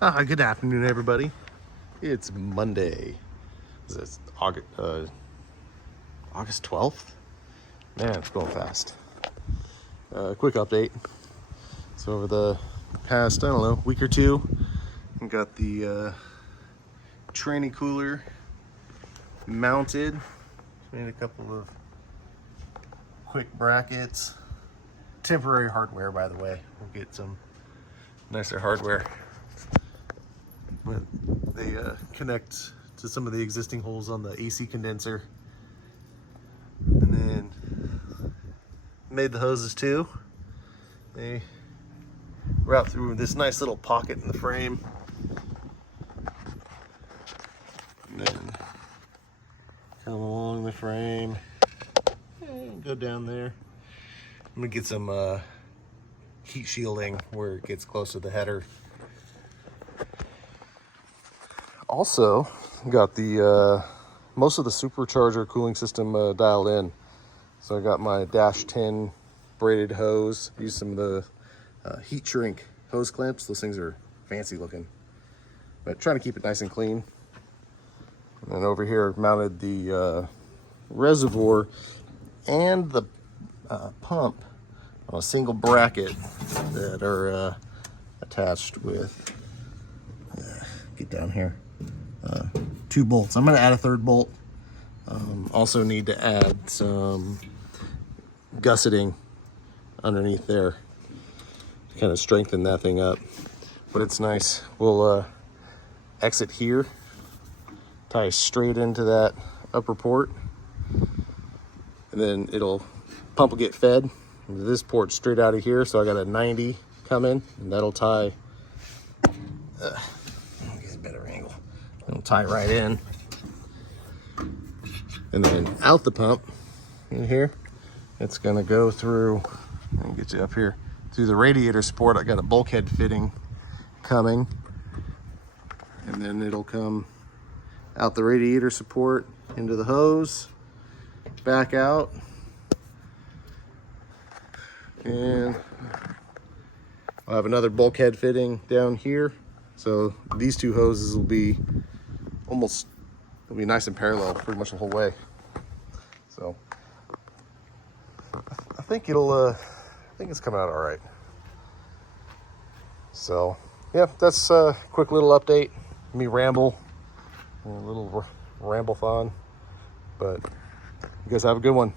Good afternoon, everybody. It's Monday. It's August 12th? Man, it's going fast. Quick update. So over the past, week or two, we got the tranny cooler mounted. Made a couple of quick brackets. Temporary hardware, by the way. We'll get some nicer hardware. But they connect to some of the existing holes on the AC condenser. And then made the hoses too. They route through this nice little pocket in the frame. And then come along the frame and go down there. I'm gonna get some heat shielding where it gets close to the header. Also got the most of the supercharger cooling system dialed in. So I got my dash 10 braided hose. Used some of the heat shrink hose clamps. Those things are fancy looking, but trying to keep it nice and clean. And then over here I've mounted the reservoir and the pump on a single bracket that are attached with, get down here, 2 bolts. I'm going to add a 3rd bolt. Also need to add some gusseting underneath there to kind of strengthen that thing up. But it's nice. We'll exit here, tie straight into that upper port, and then pump will get fed into this port straight out of here. So I got a 90 coming, and that'll tie, get a better angle. It'll tie right in. And then out the pump in here, it's gonna go through, let me get you up here, through the radiator support. I got a bulkhead fitting coming, and then it'll come out the radiator support into the hose, back out, and I'll have another bulkhead fitting down here. So these 2 hoses will be nice and parallel pretty much the whole way. So I think it's coming out all right. So yeah, that's a quick little update. Me ramble, a little ramble-thon, but you guys have a good one.